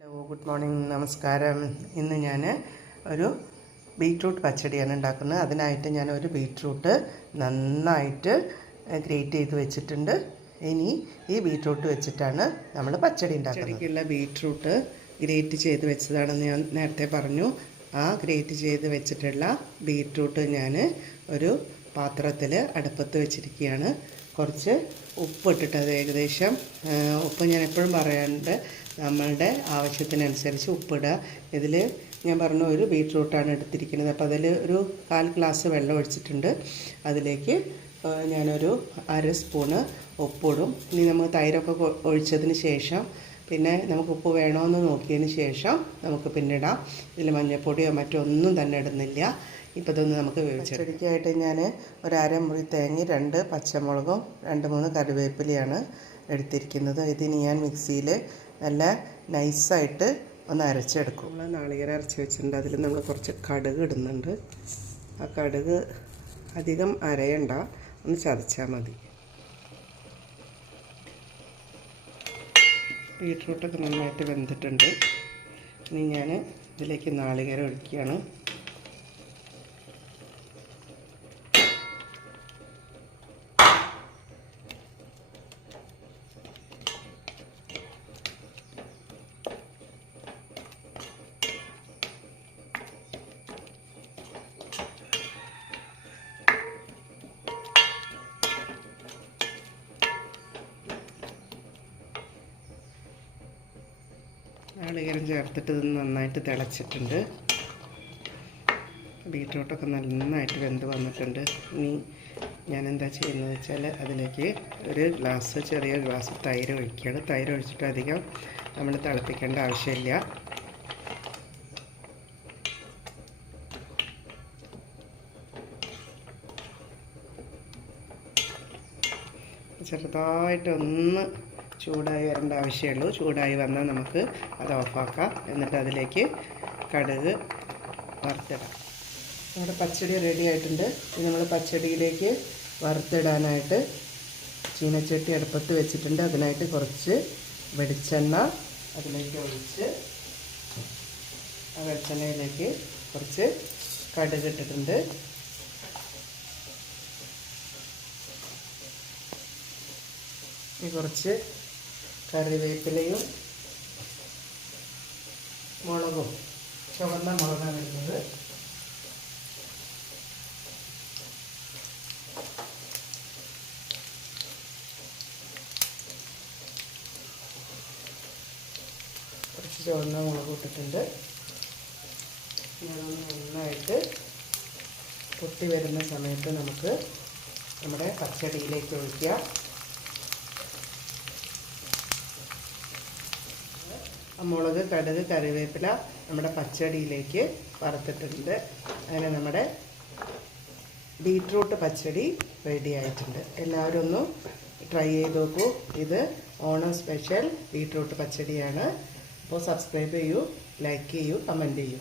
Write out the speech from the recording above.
Hello, good morning, നമസ്കാരം. ഇന്ന് ഞാൻ ഒരു ബീറ്റ്റൂട്ട് പച്ചടിയാണ് ഉണ്ടാക്കുന്നത്. അതിനായിട്ട് ഞാൻ ഒരു ബീറ്റ്റൂട്ട് നന്നായിട്ട് ഗ്രേറ്റ് ചെയ്ത് വെച്ചിട്ടുണ്ട്. ഇനി ഈ ബീറ്റ്റൂട്ട് വെച്ചിട്ടാണ് നമ്മൾ പച്ചടി ഉണ്ടാക്കുന്നത്. പച്ചടിക്കുള്ള ബീറ്റ്റൂട്ട് ഗ്രേറ്റ് ചെയ്ത് വെച്ചതാണെന്ന് ഞാൻ നേരത്തെ പറഞ്ഞു. ആ ഗ്രേറ്റ് ചെയ്ത് വെച്ചിട്ടുള്ള ബീറ്റ്റൂട്ട് ഞാൻ ഒരു പാത്രത്തിൽ അടുപ്പത്ത് വെച്ചിരിക്കുകയാണ്. കുറച്ച് ഉപ്പ് ഇട്ടിട്ടത് ഏകദേശം ഉപ്പ് ഞാൻ എപ്പോഴും പറയാറുണ്ട്, നമ്മളുടെ ആവശ്യത്തിനനുസരിച്ച് ഉപ്പിടുക. ഇതിൽ ഞാൻ പറഞ്ഞു ഒരു ബീറ്റ്റൂട്ടാണ് എടുത്തിരിക്കുന്നത്. അപ്പോൾ അതിൽ ഒരു 1/4 ഗ്ലാസ് വെള്ളം ഒഴിച്ചിട്ടുണ്ട്. അതിലേക്ക് ഞാനൊരു 1/2 സ്പൂണ് ഉപ്പിടും. ഇനി നമുക്ക് തൈരൊക്കെ ഒഴിച്ചതിന് ശേഷം പിന്നെ നമുക്ക് ഉപ്പ് വേണമെന്ന് നോക്കിയതിന് ശേഷം നമുക്ക് പിന്നിടാം. ഇതിൽ മഞ്ഞൾപ്പൊടിയോ മറ്റൊന്നും തന്നെ ഇടുന്നില്ല. ഇപ്പോൾ ഇതൊന്ന് നമുക്ക് വേവിച്ചെടുക്കാനായിട്ട് ഞാൻ ഒരു 1/2 മുറി തേങ്ങ, 2 പച്ചമുളകും 2-3 കറിവേപ്പിലയാണ് എടുത്തിരിക്കുന്നത്. ഇതിന് ഞാൻ മിക്സിയിൽ നല്ല നൈസായിട്ട് ഒന്ന് അരച്ചെടുക്കും. നമ്മൾ നാളികേരം അരച്ച് വെച്ചിട്ടുണ്ട്. അതിൽ നമ്മൾ കുറച്ച് കടുക് ഇടുന്നുണ്ട്. ആ കടുക് അധികം അരയണ്ട, ഒന്ന് ചതച്ചാൽ മതി. ബീറ്റ്റൂട്ടൊക്കെ നന്നായിട്ട് വെന്തിട്ടുണ്ട്. ഇനി ഞാൻ ഇതിലേക്ക് നാളികേരം ഒഴിക്കുകയാണ്. നാളികേരം ചേർത്തിട്ട് ഇത് നന്നായിട്ട് തിളച്ചിട്ടുണ്ട്. ബീറ്റ്റൂട്ടൊക്കെ നന്നായിട്ട് വെന്ത് വന്നിട്ടുണ്ട്. ഇനി ഞാനെന്താ ചെയ്യുന്നത് വെച്ചാൽ അതിലേക്ക് ഒരു ചെറിയ ഗ്ലാസ് തൈര് ഒഴിക്കുകയാണ്. തൈര് ഒഴിച്ചിട്ട് അധികം നമ്മൾ തിളപ്പിക്കേണ്ട ആവശ്യമില്ല. ചെറുതായിട്ടൊന്ന് ചൂടായി വരേണ്ട ആവശ്യമുള്ളൂ. ചൂടായി വന്നാൽ നമുക്ക് അത് ഓഫാക്കാം. എന്നിട്ട് അതിലേക്ക് കടുക് വറുത്തിടാം. നമ്മുടെ പച്ചടി റെഡി ആയിട്ടുണ്ട്. ഇനി നമ്മൾ പച്ചടിയിലേക്ക് വറുത്തിടാനായിട്ട് ചീനച്ചട്ടി അടുപ്പത്ത് വെച്ചിട്ടുണ്ട്. അതിനായിട്ട് കുറച്ച് വെളിച്ചെണ്ണ അതിലേക്ക് ഒഴിച്ച് ആ വെളിച്ചെണ്ണയിലേക്ക് കുറച്ച് കടുക് ഇട്ടിട്ടുണ്ട്. കുറച്ച് കറിവേപ്പിലയും മുളകും, ചുവന്ന മുളകാണ് ഇടുന്നത്. കുറച്ച് ചുവന്ന മുളക് ഇട്ടിട്ടുണ്ട്. ഇതൊന്ന് നന്നായിട്ട് പൊട്ടി വരുന്ന സമയത്ത് നമുക്ക് നമ്മുടെ പച്ചടിയിലേക്ക് ഒഴിക്കാം. മുളക്, കടുക്, കറിവേപ്പില നമ്മുടെ പച്ചടിയിലേക്ക് വറുത്തിട്ടുണ്ട്. അങ്ങനെ നമ്മുടെ ബീറ്റ്റൂട്ട് പച്ചടി റെഡി ആയിട്ടുണ്ട്. എല്ലാവരും ഒന്ന് ട്രൈ ചെയ്ത് നോക്കൂ. ഇത് ഓണം സ്പെഷ്യൽ ബീറ്റ്റൂട്ട് പച്ചടിയാണ്. അപ്പോൾ സബ്സ്ക്രൈബ് ചെയ്യൂ, ലൈക്ക് ചെയ്യൂ, കമൻറ്റ് ചെയ്യൂ.